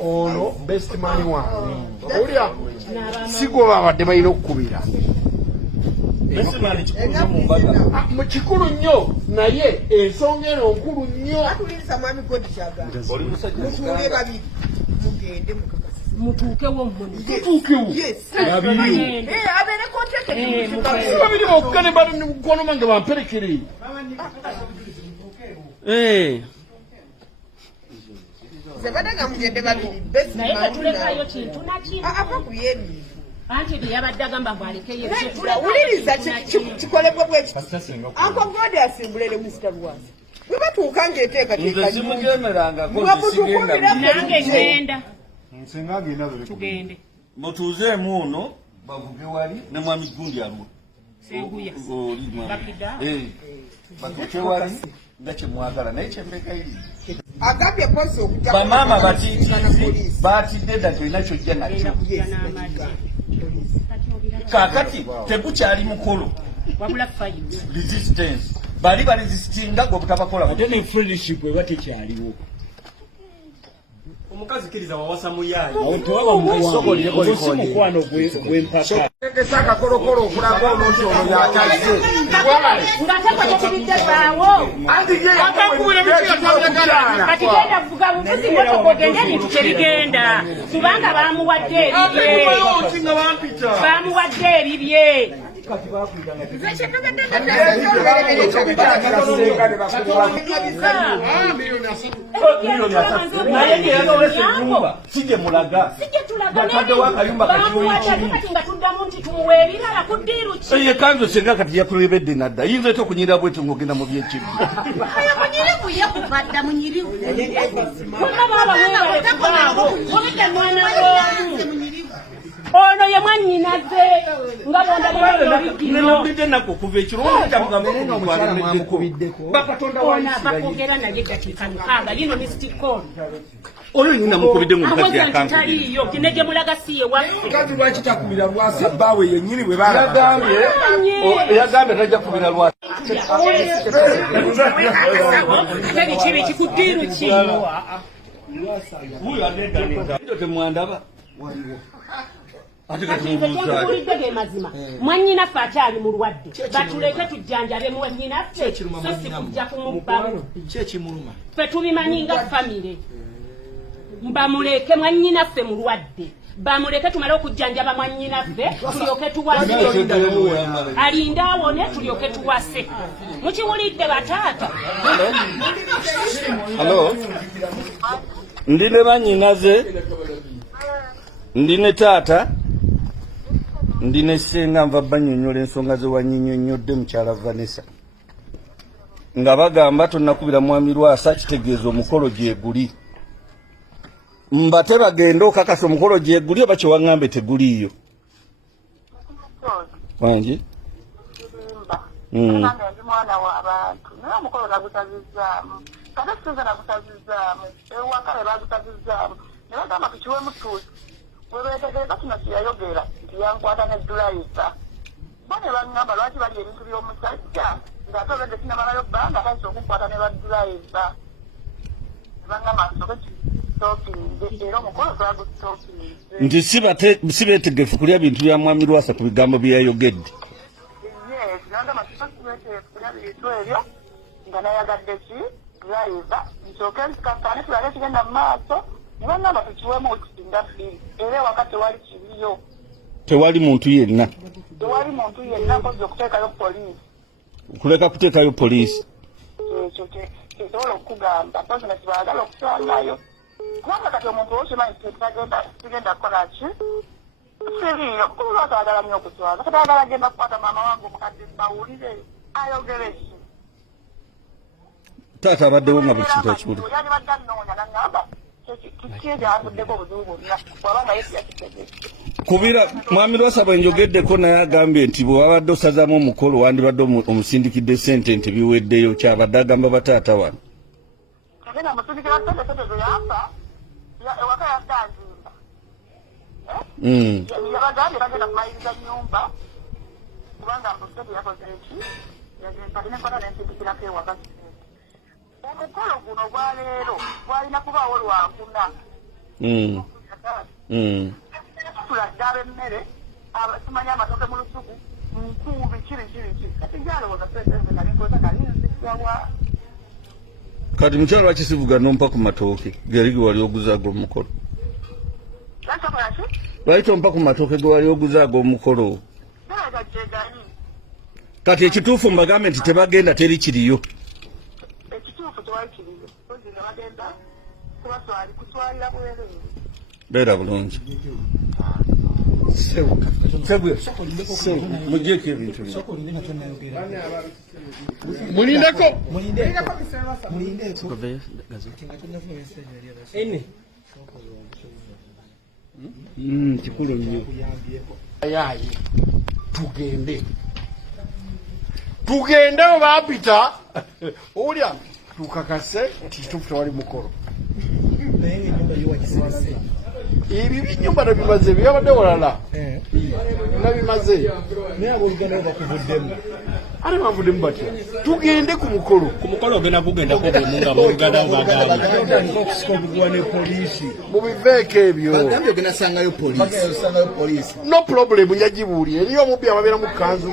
ono best man wange olya sigo babadde balina okukubira mu kikulu nnyo naye ensonga eno nkulu nnyo mutuukewo babiri bokka ne bakonoma nga bamperekere Zebadaga mugende babiri best naye katulekayo kintu naki apa kuyemi anti byabadde agamba mbwalekeye uliriza kikolebwa bwekiti Uncle God asimbulere Mr. Lwasa bwe batuuka ng'eteeka nange ngenda tugende mutuuzeemu ono bavuge wali ne mwami gundi alwo senguya batuuke wali nga kyemwagala naye kyembeka iri agambye pozi okujja bamaama batiitiizi baatidde dda tolina kyojja nakyo kaakati tegukyali mukolo wabula fight resistance bali baresistinga gwe butabakola ate ne friendship eba tekyaliwo omukazi kiriza wawasa muyaayi awo tewaba mukwano gw'empaka tegesa akakolokolo okulaga omuntu ono yataze kati genda vuga buvuzi motoka ogende ebintu kyebigenda kubanga bamuwadde ebibye sije mulaga nga tuddamu nti tumuwe ebirala ku ddiiru ki yekanzo senga kati yakulebedde nadda yinza ete okunyira bwete ng'ogenda mu byekibbi munyirivu ye kubadda munyirivu ono ye mwannyinaze nga bondabbidde ennaku okuva ekirobakogera naye eddakiika 6 lino mistikol oyo nyina mukubidde mu mukazi yakantaliyo kine gye mulaga si ye waffe kati lwaki takubira Lwasa bbaawe yennyini bwe yagambye tajja kubira Lwasa ate bikibi kikuddiiru ki temwandaba kyekubulidde ge mazima mwannyinaffe akyali mulwadde batuleke tujjanjabe mwannyinaffe so si kujja kumubbamu ffe tubimanyi nga famire mbamuleke mwannyinaffe mulwadde bamuleke tumale okujjanjaba mwannyinaffe tulyoke tuwase alinde awone tulyoke tuwase mukiwulidde bataata halo ndi ne bannyinaze ndi ne taata ndi ne ssenga nva bannyonnyola ensonga ze wannyinnyonnyodde mukyala Vanessa nga bagamba tonnakubira mwami Lwasa kitegeeza omukolo gyeguli mbate bagenda okakasa omukolo gyeguli oba kyewaŋŋambe teguliiyo wangi mwana w'abantu naye omukolo nagutazizzaamu kate Suzan agutazizzaamu ewaka be bagutazizzaamu ne bagamba tukiwemu tuusi bwe beetegereza kino kyeyayogera nti yankwata ne dulayiva bo ne baŋŋamba lwaki bali ebintu by'omusajja ng'ate obedde sinamalayo bbanga atayinza okukwata ne badulayiva ne baŋŋamba nsoke era omukolo gwagusitookinze nti si beetegefu kulya bintu bya mwami Lwasa ku bigambo bye yayogedde nagamba sibeetegefu kulya bintu ebyo nga nayagadde ki dulayiva nsooke nsikakane tulage kigenda mu maaso ne baŋŋamba tukiwemu okusinga bbiri era ewaka tewali kiriyo tewali muntu yenna kozza okuteekayo poliisi kuleka kuteekayo poliisi ekyo kyesobola okukugamba pazina kibaagala okusangayo kubanga kati omuntu wokimanyi sigenda kukola ki siriyo kuba lwataagala nnyo okutwaza kati agala agenda kukwata maama wange omukadde bawulire ayogere ki taata abaddewo nga buli kintu akiwuli yani badde annoonya naŋŋamba kikyejavuddeko obuzibu bwonna wabanga yesi yakitegeke kubira mwami Lwasa bwe njogeddeko naye agambye nti bwe wabadde osazaamu omukolo wandibadde omusindikidde sente nti biweddeyo kyabadde agamba bataata wano agenda musindikira sente zeyafa ewaka yasanzimba yabagambye bagenda kumaliriza nnyumba kubanga musente yakoze eki yagensalinekona nensindikirako ewaka omukolo guno gwaleero gwalina kubaawo lwakuna tuladdaaba emmere tumanya amatooke mu lusuku nkuubi kiri kati gyalowooza sente nali nkoza kali nzisyawa kati mukyala lwaki sivuga nompa ku matooke geri ge wali oguzaaga omukolo lwaki tompa ku matooke ge wali oguzaaga omukolo kati ekituufu mbagambe nti tebagenda teri kiriyo ekituufu tewali kiriyo ozi ne bagenda kubaswali kutwalira bwereere beera bulungi mugyeko ebintu mulindeko kikulu nnyo yayi tugende obaapita olya tukakase kituufu tewali mukolo ebi binyumba nabimaze byabadde walala nabimaze ate bavuddemu batya tugende ku mukolo ogenda kugendako bwemunga booluganda bagambye ne poliisi mubiveeko ebyo ogenda sangayo poliisi no problem njagibuulye eriyo omubbi ababeera mu kanzu